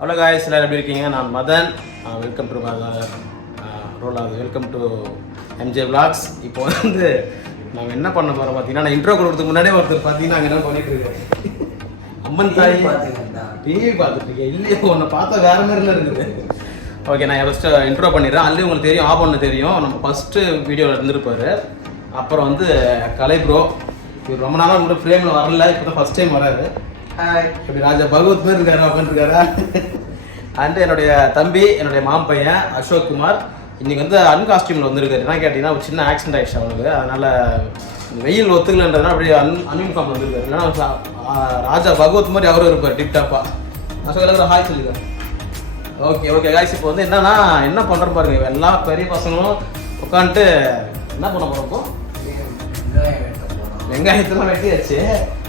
Hello guys, எல்லாரும் எப்படி இருக்கீங்க? நான் Madan. Welcome to welcome to MJ vlogs. இப்போ வந்து நாங்கள் என்ன பண்ண போகிறோம் பார்த்தீங்கன்னா, நான் இன்ட்ரோ கொடுக்கறதுக்கு முன்னாடியே ஒருத்தர் பார்த்தீங்கன்னா அங்கே என்ன பண்ணிட்டு இருக்கேன். அம்மன் தாய் டிவி பார்த்துட்டு இருக்கேன். இல்லையே, உன்னை பார்த்தா வேற மாதிரில இருக்குது. ஓகே, நான் ஃபஸ்ட்டு இன்ட்ரோ பண்ணிடுறேன். அதுலேயும் உங்களுக்கு தெரியும், ஆபன்னு தெரியும். நம்ம ஃபஸ்ட்டு வீடியோவில் இருந்திருப்பாரு. அப்புறம் வந்து கலை ப்ரோ, இவர் ரொம்ப நாளாக உங்களோட ஃப்ரேமில் வரல, இப்போ தான் ஃபஸ்ட் டைம் வராது. இப்படி ராஜா பகவத் மாதிரி இருக்காரு, உட்காந்துருக்காரா. அண்டு என்னுடைய தம்பி, என்னுடைய மாம் பையன் அசோக் குமார் இன்றைக்கி வந்து அன்காஸ்டியூமில் வந்துருக்காரு. என்ன கேட்டிங்கன்னா, ஒரு சின்ன ஆக்சிடென்ட் ஆகிடுச்சு அவனுக்கு. அதனால் வெயில் ஒத்துக்கலன்றதுனால அப்படியே அன்யூனிஃபார்ம் வந்துருக்காரு. இல்லைன்னா ராஜா பகவத் மாதிரி அவரும் இருப்பார் டிப்டாப்பாக. அசோக் எல்லாரும் ஹாய் சொல்லிடுறேன். ஓகே காய்ஸ், இப்போ வந்து என்னன்னா என்ன பண்ணுற பாருங்க, எல்லா பெரிய பசங்களும் உட்காந்துட்டு என்ன பண்ண போகிறப்போ வெங்காயத்தெல்லாம் வெட்டியாச்சு.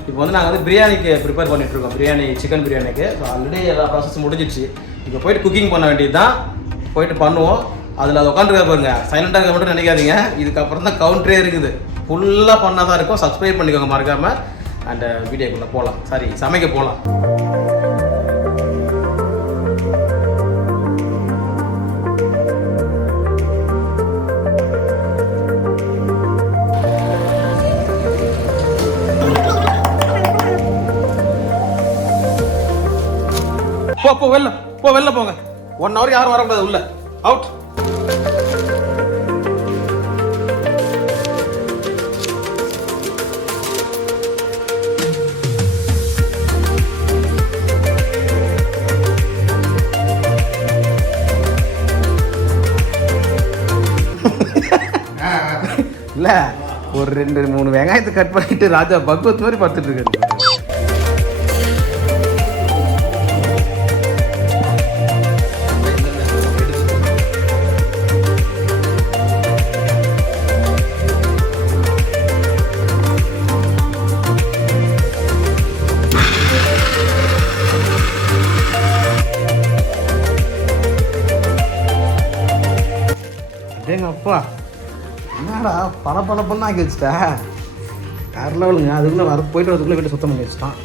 இப்போ வந்து நாங்கள் வந்து பிரியாணிக்கு ப்ரிப்பேர் பண்ணிகிட்ருக்கோம், சிக்கன் பிரியாணிக்கு. ஸோ ஆல்ரெடி எல்லா ப்ராசஸும் முடிஞ்சிடுச்சு. இப்போ போயிட்டு குக்கிங் பண்ண வேண்டியது தான், போயிட்டு பண்ணுவோம். அதில் அதை உட்காந்துருக்க பாருங்க, சைலண்டாக இருக்க மட்டும் நினைக்காதீங்க. இதுக்கப்புறம் தான் கவுண்டரே இருக்குது, ஃபுல்லாக பண்ணால் தான் இருக்கும். சப்ஸ்கிரைப் பண்ணிக்கோங்க மறக்காமல். அண்ட் வீடியோக்குள்ளே போகலாம், சாரி சமைக்க போகலாம். போ வெளில போங்க. 1 hour யாரும் வரக்கூடாது உள்ள. அவுட். இல்ல, ஒரு 2-3 வெங்காயத்தை கட் பண்ணிட்டு ராஜா பகவத் மாதிரி பார்த்துட்டு இருக்காரு. எங்கள் அப்பா என்னடா பணம் ஆக்கி வச்சுட்டா, வேற லெவலுங்க. அதுக்குள்ளே போயிட்டு வரதுக்குள்ளே வீட்டை சுத்தம் பண்ணி வச்சுட்டான்.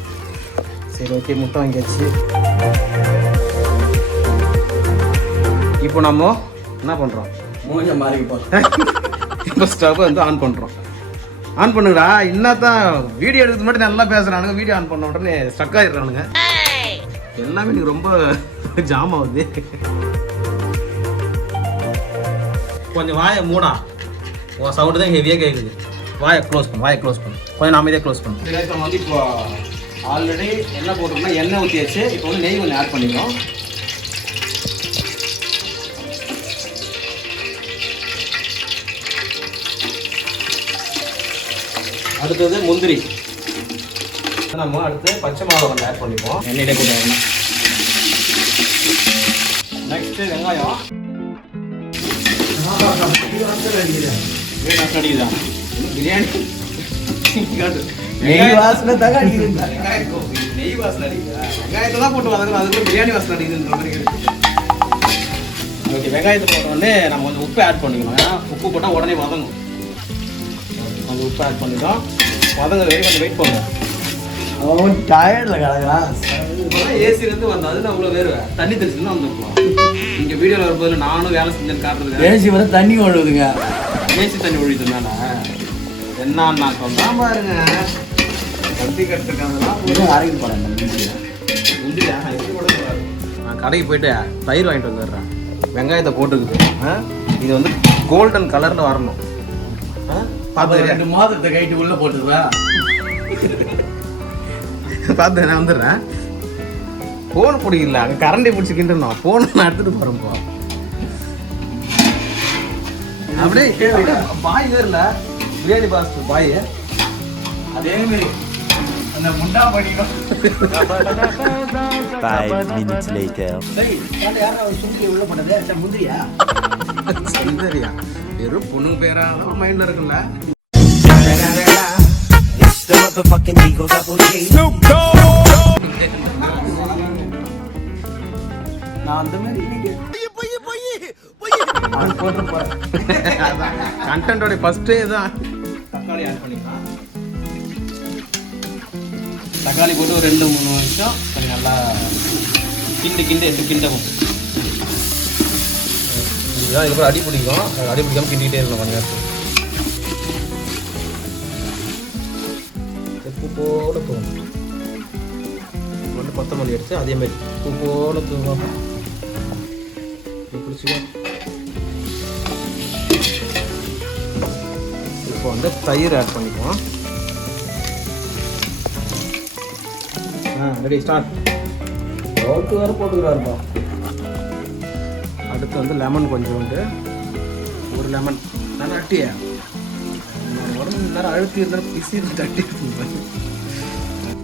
சரி ஓகே, முட்டை வாங்கியாச்சு. இப்போ நம்ம என்ன பண்ணுறோம், மூஞ்ச மாறி இப்போ ஸ்டவ்வை வந்து ஆன் பண்ணுறோம். ஆன் பண்ணுங்கடா. என்னத்தான் வீடியோ எடுக்கிறது மட்டும் நல்லா பேசுகிறானுங்க, வீடியோ ஆன் பண்ண உடனே ஸ்டக் ஆகிடுறானுங்க. எல்லாமே எனக்கு ரொம்ப ஜாம் ஆகுது. கொஞ்சம் வாயை மூடா, உன் சவுண்டு தான் ஹெவியாக கேட்குது. வாயை க்ளோஸ் பண்ணு கொஞ்சம் அமைதியாக க்ளோஸ் பண்ணு. நம்ம வந்து இப்போ ஆல்ரெடி என்ன போட்டோம்னா எண்ணெய் ஊற்றியாச்சு. இப்போ வந்து நெய் கொஞ்சம் ஆட் பண்ணிக்கிறோம். அடுத்தது முந்திரி. நம்ம அடுத்து பச்சை மிளகாய் கொஞ்சம் ஆட் பண்ணிப்போம். எண்ணெயிலே கூட வேணும். நெக்ஸ்ட்டு வெங்காயம். பிரியாணி நெய் வாசனை தான் அடிக்குது. நெய் வாசனை அடிக்குதா? வெங்காயத்தை தான் போட்டு வதக்கணும், அதுக்கு பிரியாணி வாசனை அடிக்குதுன்ற மாதிரி. ஓகே, வெங்காயத்தை போட்ட உடனே நம்ம கொஞ்சம் உப்பு ஆட் பண்ணிக்கணும். ஏன்னா உப்பு போட்டால் உடனே வதங்கும். கொஞ்சம் உப்பு ஆட் பண்ணிட்டோம். வதங்க வரைக்கும் கொஞ்சம் வெயிட் பண்ணுவோம். அவன் டயர்டில் கிடக்குறான். ஏசிலேருந்து வந்தோம், அது நான் அவ்வளோ வேறுவேன். தண்ணி தெளிச்சுன்னு வந்துருப்போம். இங்கே வீடியோவில் வரும்போது நானும் வேலை செஞ்சேன்னு காட்டுறதுக்கு ஏசி வந்து தண்ணி ஒழுகுதுங்க. ஏசி தண்ணி ஒழிதுனால என்ன சொல்றான் பாருங்க. தண்ணி கட்டுறதுக்காகலாம் அரைக்கு போகிறேன். முந்திரியா நான் கடைக்கு போயிட்டு தயிர் வாங்கிட்டு வந்துடுறேன். வெங்காயத்தை போட்டுக்குது. இது வந்து கோல்டன் கலரில் வரணும். பார்த்து 2 மாதத்தை கைட்டு உள்ளே போட்டுருவேன். பார்த்து நான் வந்துடுறேன். ஃபோன் பிடிக்கல, அங்கே கரண்டி பிடிச்சிக்கிட்டு ஃபோன் நான் எடுத்துகிட்டு போகிறேன்ப்போ. அப்படியே பாய் வேறுல பிரியாணி பாஸ்டர் பாய் அதேமாரி அந்த முண்டா படிக்கும். 5 minutes later. உள்ள பண்ணது முந்திரியா சரியா வெறும் பொண்ணு பேரா மைண்டில் இருக்குல்ல. நான் அந்த மாதிரி கண்டென்ட்டோட ஃபர்ஸ்டே தான். தக்காளி ஆட் பண்ணிக்கலாம். தக்காளி போட்டு ஒரு 2-3 நிமிஷம் கொஞ்சம் நல்லா கிண்டவும். இதுதான் இதுக்கப்புறம் அடி பிடிக்கும். அடி பிடிக்காமல் கிண்டிகிட்டே இருக்கணும் கொஞ்சம் நேரத்துக்கு. உப்பு போல தூவும். வந்து கொத்தமல்லி எடுத்து அதேமாதிரி உப்பு போல தூவாங்க. பிடிச்சிக்கோ. இப்போ வந்து தயிர் ஆட் பண்ணிக்குவோம். Ready start. ஓட்டு வேறு போட்டுக்கிறாருப்பா. அடுத்து வந்து லெமன் கொஞ்சோண்டு, ஒரு லெமன் நான் அட்டியா உடம்பு நேரம் அழுத்தி இருந்தாலும் பிசி தட்டி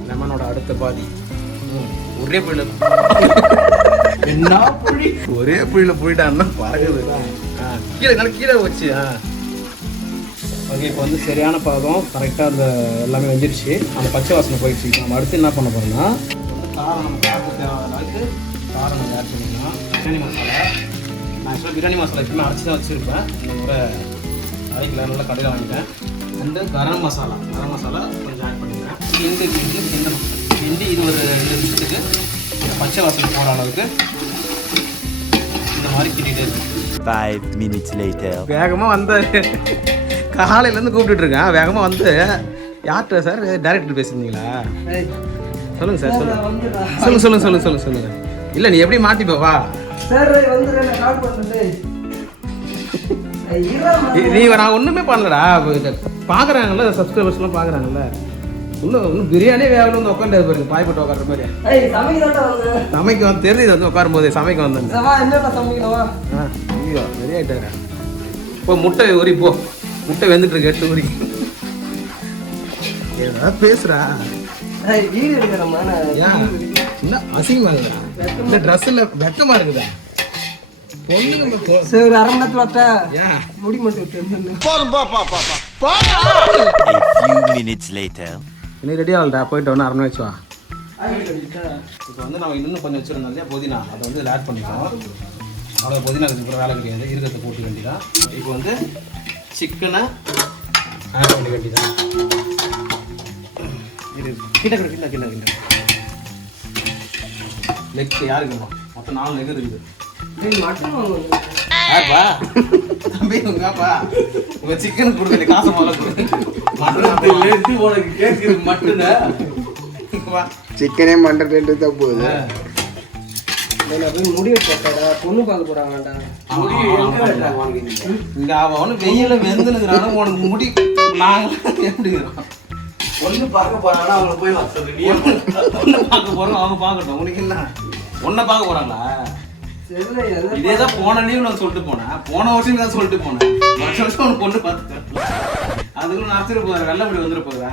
லெமனோட அடுத்த பாதி ஒரே புள்ள என்ன புளி ஒரே புளியில புளிட்டான்னா பறகுது. கீழே நல்லா கீழே வச்சு. ஓகே, இப்போ வந்து சரியான பாதம் கரெக்டாக அந்த எல்லாமே வெந்துடுச்சு. அந்த பச்சை வாசனை போயிடுச்சு. நம்ம அடுத்து என்ன பண்ண போகிறோம்னா காரம், நம்ம காரத்துக்கு தேவையான அளவுக்கு காரம் நம்ம ஆட் பண்ணிக்கலாம். பிரியாணி மசாலா நான் ஆக்சுவலாக பிரியாணி மசாலா எப்பவுமே அரைச்சி தான் வச்சுருப்பேன். இந்த முறை அரைக்கலாம், நல்லா கடையில் வாங்கிட்டேன். வந்து கரம் மசாலா கொஞ்சம் ஆட் பண்ணிக்கிறேன். கிண்டி இது ஒரு 2 நிமிஷத்துக்கு பச்சை வாசனை போகிற அளவுக்கு இந்த மாதிரி கிண்டிகிட்டே இருக்கு. 5 minutes later. வேகமாக வந்து காலையிலேருந்து கூப்பிட்டுட்டு இருக்கேன். வேகமாக வந்து யார்கிட்ட சார் டைரக்டர் பேசுறீங்களா? சொல்லுங்கள் சார், சொல்லுங்கள். இல்லை, நீ எப்படி மாட்டிப்போ வா நீ. நான் ஒன்றுமே பண்ணலடா. பார்க்குறாங்கல்ல சப்ஸ்கிரைபர்ஸ்லாம் பார்க்குறாங்கல்ல. இன்னும் பிரியாணியே வேகல வந்து உட்காந்து பாருங்க, பாய்பட்டு உட்கார மாதிரி. சமைக்க வந்து தெரியுது வந்து உட்காரும் போது சமைக்க வந்தேன். ஐயோ வெறி ஆகிட்டாங்க. இப்போ முட்டை உரி, போ முட்டை வெந்துட்டு இருக்கு. 8 உரி ஏதாவது பேசுறா. என்ன அசிங்கமா இருக்குதா? இந்த ட்ரெஸ்ல வெக்கமா இருக்குதா? சரி, அரை மணி நேரத்துல முடி மட்டும். A few minutes later. இன்னும் ரெடி ஆகலடா, போயிட்டு ஒன்று 1/2 மணி வச்சு வா. இப்போ வந்து நம்ம இன்னும் கொஞ்சம் வச்சுருந்தோம் இல்லையா புதினா, அதை வந்து இதில் ஆட் பண்ணிக்கலாம். அவ்வளோ புதினா இருக்கிற வேலை கிடையாது, இருக்கிறத போட்டு வேண்டிதான். இப்போ வந்து சிக்கனை ஆட் பண்ண வேண்டிதான். இது கிட்ட லெக் யாருக்கு மொத்தம் 4 லெக் இருக்குது. யாருப்பா தம்பி? உங்கப்பா உங்க சிக்கன் கொடுக்கல, காசு முதல்ல கொடு. மட்டன் உனக்கு கேட்குது மட்டும்தான். சிக்கனே மண்டை தான் போகுது. முடி வெட்டா பொண்ணு பார்க்க போறாங்கடா. இங்க அவனு வெயில வெந்துனுக்குறானு உனக்கு முடி நாங்க எப்படி ஒண்ணு பார்க்க போறாங்கன்னா அவங்க போய் ஒண்ணு பார்க்க போறோம், அவங்க பார்க்கட்டும். உனக்கு என்ன ஒன்ன பார்க்க போறாங்களா? இதேதான் போன லீவ் நான் சொல்லிட்டு போனேன். போன வருஷம் தான் சொல்லிட்டு போனேன். வருஷம் வருஷம் உனக்கு பொண்ணு பார்த்துட்டேன். அதுக்குள்ள நடத்திட்டு போற வெள்ளப்படி வந்துட்டு போகுதா?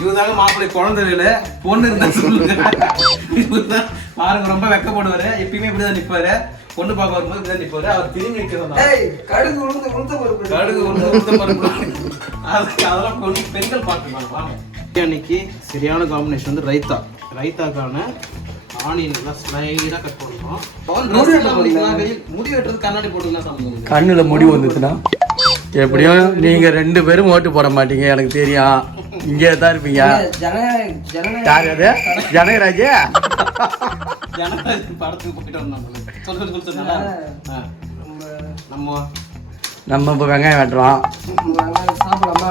இவதாங்க மாப்பிள்ளை குழந்தை இல்லை, பொண்ணு இருந்தா சொல்லுங்க. இவருதான் பாருங்க, ரொம்ப வெக்கப்படுவாரு. எப்பயுமே இப்படிதான் நிற்பாரு. பொண்ணு பார்க்க வரும்போது இப்படிதான் நிற்பாரு. அவர் திரும்பி நிற்கிறதா கடுகு உளுந்த பருப்பு அதெல்லாம் பொண்ணு பெண்கள் பார்த்துக்கலாம். வாங்க. பிரியாணிக்கு சரியான காம்பினேஷன் வந்து ரைத்தாக்கான ஆனியன் எல்லாம் ஸ்லைடாக கட் பண்ணுவோம். முடி வெட்டுறது கண்ணாடி போட்டுக்கலாம் சம்பந்தம். கண்ணுல முடி வந்துச்சுன்னா எப்படியும் நீங்க 2 பேரும் ஓட்டு போட மாட்டீங்க, எனக்கு தெரியும். இங்கே தான் இருப்பீங்க. யார் அது? ஜனகராஜ் படத்துக்கு போயிட்டு வந்தோம். சொல்லு. நம்ம இப்போ வெங்காயம் வெட்டுறோம். சாப்பிடலாமா?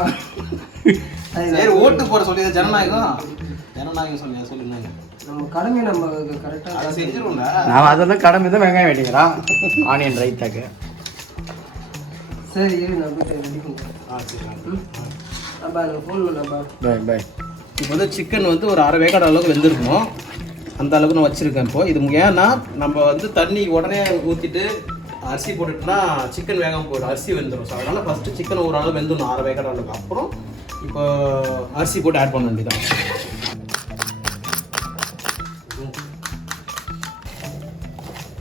சரி, ஓட்டு போட சொல்லி ஜனநாயகம் சொல்லுங்க. நம்ம கடமை நம்ம கரெக்டாக அதை செஞ்சிருவோம்ல. நான் அதெல்லாம் கடமை தான் வெங்காயம் வெட்டிக்கிறோம். ஆனியன் ரைத்தாக்கு. சரி, நான் போய் ரெடி பண்ணுறேன். பை. இப்போ வந்து சிக்கன் வந்து ஒரு 1/2 வேக்காடு அளவுக்கு வெந்திருக்கணும். அந்த அளவுக்கு நான் வச்சுருக்கேன். இப்போ இது ஏன்னா நம்ம வந்து தண்ணி உடனே ஊற்றிட்டு அரிசி போட்டுட்டுனா சிக்கன் வேகாமல் போய்டும், அரிசி வெந்துடும். ஸோ அதனால் ஃபஸ்ட்டு சிக்கன் ஒரு அளவு வெந்துடணும் 1/2 வேக்காடு அளவுக்கு. அப்புறம் இப்போ அரிசி போட்டு ஆட் பண்ண வேண்டியதான்.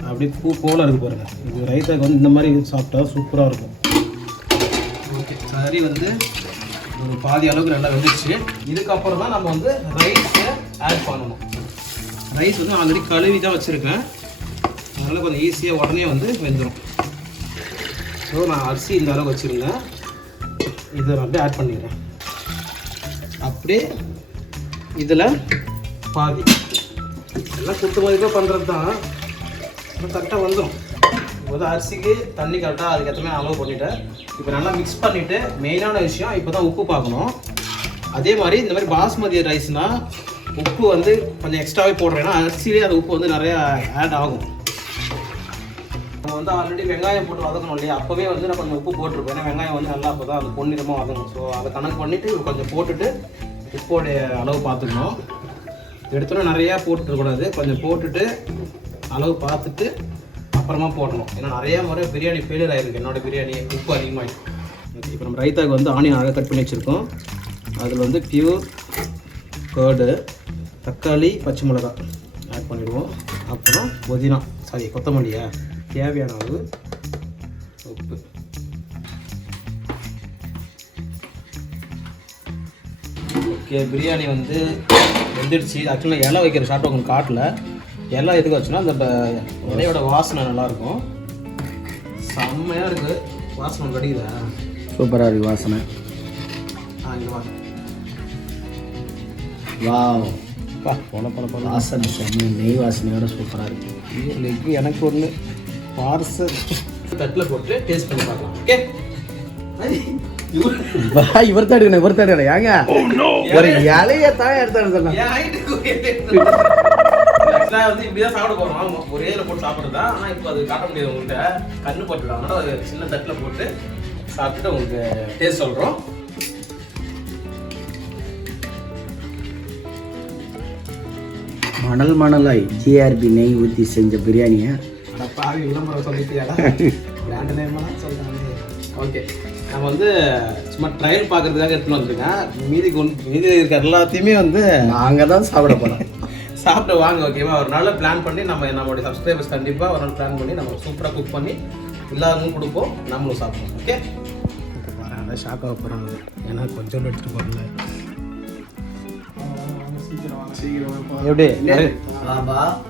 அப்படியே பூ போல இருக்கு பாருங்க. இது ரைத்தாக்கு வந்து இந்த மாதிரி சாப்பிட்டா சூப்பராக இருக்கும். ஓகே, கறி வந்து ஒரு பாதி அளவுக்கு நல்லா வெந்துச்சு. இதுக்கப்புறம் தான் நம்ம வந்து ரைஸை ஆட் பண்ணணும். ரைஸ் வந்து ஆல்ரெடி கழுவி தான் வச்சுருக்கேன், அதனால் கொஞ்சம் ஈஸியாக உடனே வந்து வெந்துடும். ஸோ நான் அரிசி இந்த அளவுக்கு வச்சுருந்தேன், இதை அப்படியே ஆட் பண்ணிடுறேன். அப்படியே இதில் பாதி எல்லாம் குத்து மதிப்பாக பண்ணுறது தான், ஆனால் கரெக்டாக வந்துடும். இப்போ வந்து அரிசிக்கு தண்ணி கரெக்டாக அதுக்கேற்ற அளவு பண்ணிவிட்டேன். இப்போ நல்லா மிக்ஸ் பண்ணிவிட்டு மெயினான விஷயம் இப்போ தான் உப்பு பார்க்கணும். அதே மாதிரி இந்த மாதிரி பாஸ்மதி ரைஸ்னால் உப்பு வந்து கொஞ்சம் எக்ஸ்ட்ராவே போடுறேன், ஏன்னா அரிசியிலே அந்த உப்பு வந்து நிறையா ஆட் ஆகும். நம்ம வந்து ஆல்ரெடி வெங்காயம் போட்டு வதக்கணும் இல்லையா, அப்போவே வந்து நான் கொஞ்சம் உப்பு போட்டிருப்பேன். ஏன்னா வெங்காயம் வந்து நல்லா அப்போ தான் அது பொன்னிறமாக வதங்கும். ஸோ அதை கணக்கு பண்ணிவிட்டு கொஞ்சம் போட்டுட்டு உப்போடைய அளவு பார்த்துக்கணும். எடுத்தோன்னே நிறையா போட்டுருக்கூடாது, கொஞ்சம் போட்டுட்டு அளவு பார்த்துட்டு அப்புறமா போடணும். ஏன்னா நிறையா முறை பிரியாணி ஃபெயிலியர் ஆகிருக்கு என்னோடய பிரியாணி, உப்பு அதிகமாகிடும். ஓகே, இப்போ நம்ம ரைத்தாவுக்கு வந்து ஆனியன் அழகாக கட் பண்ணி வச்சுருக்கோம். அதில் வந்து பியூர் கர்டு, தக்காளி, பச்சை மிளகா ஆட் பண்ணிடுவோம். அப்புறம் புதினா கொத்தமல்லியா தேவையான அளவு உப்பு. ஓகே, பிரியாணி வந்து வெந்துடுச்சு. ஆக்சுவலாக இலை வைக்கிற ஷார்ட் உங்களுக்கு காட்டில் இலை எதுக்கு வச்சுன்னா அந்த இலையோட வாசனை நல்லாயிருக்கும். செம்மையாக இருக்குது வாசனை, கடிக்குதா? சூப்பராக இருக்குது வாசனை. இங்கே வாங்க. வாவ், போன வாசனை செம்ம, நெய் வாசனையோட சூப்பராக இருக்குது. இன்னைக்கு எனக்கு ஒன்று பார்சல் தட்டில் போட்டு டேஸ்ட் பண்ணி பார்க்கலாம். ஓகே, இவர் தாடு ஏங்க ஒரு இலையை தான் எடுத்தாங்க. வந்து இப்படிதான் சாப்பிட போறோம், ஒரே இதில் போட்டு சாப்பிட்றதா. ஆனால் இப்போ அது காட்ட முடியாது உங்கள்கிட்ட, கண்ணு போட்டுருவாங்க. ஒரு சின்ன தட்டில் போட்டு சாப்பிட்டுட்டு உங்களுக்கு டேஸ்ட் சொல்கிறோம். மணல் மணலாய் ஜிஆர்பி நெய் ஊற்றி செஞ்ச பிரியாணியை பாவி விளம்பரம் சொல்லிட்டியாடா, பிராண்ட் நேமெல்லாம் சொல்கிறாங்க. ஓகே, நம்ம வந்து சும்மா ட்ரையல் பார்க்கறதுக்காக எடுத்துன்னு வந்துருக்கேன். மீதி இருக்கிற எல்லாத்தையுமே வந்து நாங்கள் தான் சாப்பிட போகிறோம். சாப்பிட வாங்க. ஓகேவா, ஒரு நாள் பிளான் பண்ணி நம்மளுடைய சப்ஸ்கிரைபர்ஸ் கண்டிப்பாக ஒரு நாள் பிளான் பண்ணி நம்ம சூப்பராக குக் பண்ணி எல்லாருக்கும் கொடுப்போம், நம்மளும் சாப்பிடுவோம். ஓகே, வரேன். அதான் ஷாக் ஆக போகிறாங்க, ஏன்னா கொஞ்சம் எடுத்துகிட்டு போகிறல. எப்படி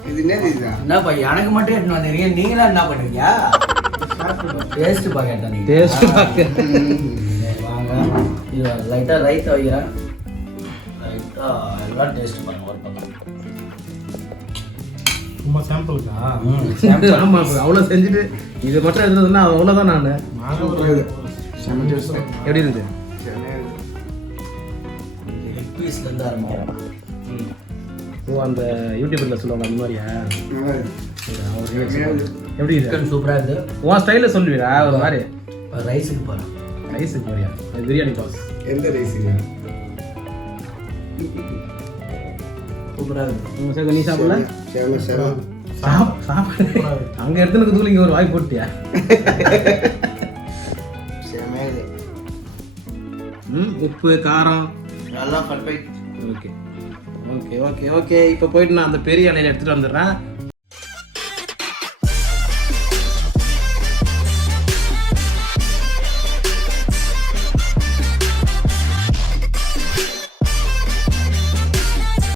இது என்னது இது? என்னப்பா எனக்கு மட்டும் எடுத்துன்னு வந்துருக்கீங்க, நீங்களா என்ன பண்ணுவீங்க? டேஸ்ட் பார்க்க நீங்கள் டேஸ்ட் பார்க்க வாங்க. இது லைட்டாக ரைஸ் வைக்கிறேன், லைட்டாக எல்லாம் டேஸ்ட் பண்ணுங்க ஒரு பக்கம். சும்மா சாம்பிளுக்கா? ஆமாம், அவ்வளோ செஞ்சுட்டு இது மட்டும் எடுத்துருந்தா அவ்வளோதான். நான் எப்படி இருந்து லெக் பீஸ்லேருந்து ஆரம்பிக்கிறேன். ஓ, அந்த யூடியூப்ல சொல்லுவாங்க அந்த மாதிரியா? எப்படி சிக்கன் சூப்பராக இருக்குது. உன் ஸ்டைலில் சொல்லுவீடா ஒரு மாதிரி. ரைஸுக்கு போகிறேன். ரைஸுக்கு போறியா? அது பிரியாணி பாஸ். எந்த ரைஸ்? சூப்பராக இருக்குது. சரி, நீ சாப்பிடல? சாப்பிடு. அங்கே எடுத்துன்னு தூள் இங்கே ஒரு வாய் போட்டியா? உப்பு காரம் நல்லா perfect. Okay okay okay okay. இப்போ போயிட்டு நான் அந்த பெரிய இலையில எடுத்துகிட்டு வந்துடுறேன்.